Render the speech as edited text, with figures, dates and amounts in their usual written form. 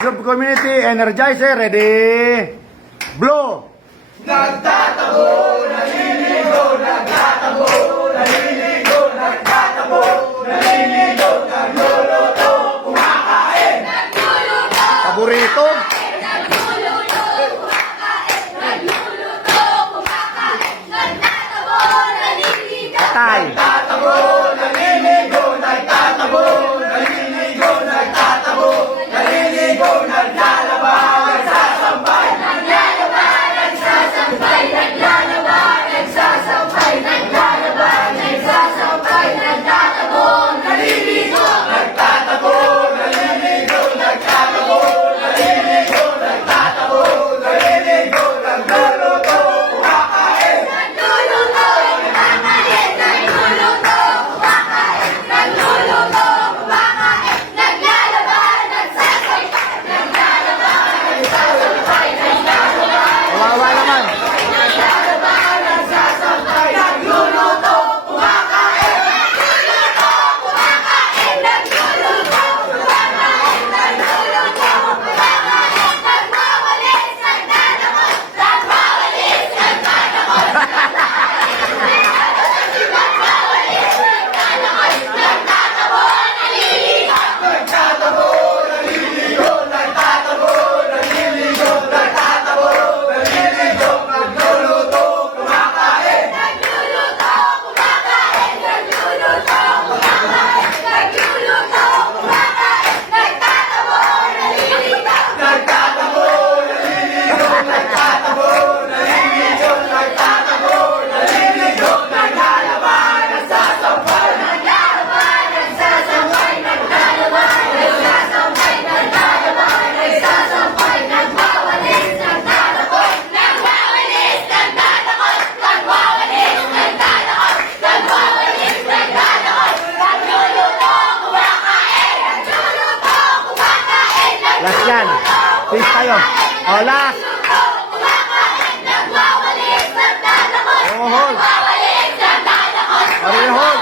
Sub Community Energizer, ready? Blow! Nagtatabo, naliligo, nagtatabo, naliligo, nagtatabo, naliligo, nagluluto, kumakain. Nagluluto, Paborito? nagluluto, kumakain. Nagluluto, kumakain. Nagtatabo, naliligo. Patay! Nagtatabo, naliligo, nagtatabo, naliligo, nagtatabo, naliligo, naglalaba, nagsasampay. Naglalaba, nagsasampay. Naglalaba, nagsasampay. Naglalaba, nagsasampay. Nagtatabo, naliligo. Nagtatabo, naliligo, nagtatabo, naliligo, nagtatabo, naliligo, nagluluto, kumakain. Nagluluto, kumakain. Nagluluto, kumakain. Nagluluto, kumakain. Naglalaba, nagsasampay. Naglalaba, nagsasampay. Naglalaba, Kawawa naman! naglalaba, nagsasampay. Nagluluto, kumakain. Nagluluto, kumakain. Nagluluto, kumakain. Nagluluto, kumakain. Nagwawalis, nagdadakot. Nagwawalis, nagdadakot. Nagwawalis, nagdadakot. Nagtatabo, naliligo. Nagtatabo, naliligo, nagtatabo, naliligo, nagtatabo, naliligo, nagluluto, kumakain. Nagluluto, kumakain. Nagluluto, kumakain. Nagluluto, kumakain. Nagtatabo, naliligo. Nagtatabo, naliligo, nagtatabo, naliligo, nagtatabo, naliligo, naglalaba, nagsasampay. Naglalaba, nagsasampay. Naglalaba, nagsasampay. Naglalaba, nagsasampay. Nagwawalis, nagdadakot. Nagwawalis, nagdadakot. Nagwawalis, nagdadakot. Nagwawalis, nagdadakot. Nagluluto, kumakain. Nagluluto, kumakain. Last yan. Please tayo. O, last! Nagluluto, kumakain. Nagwawalis, nagdadakot. Oh, hold. Nagwawalis, nagdadakot. Ariyo, hold.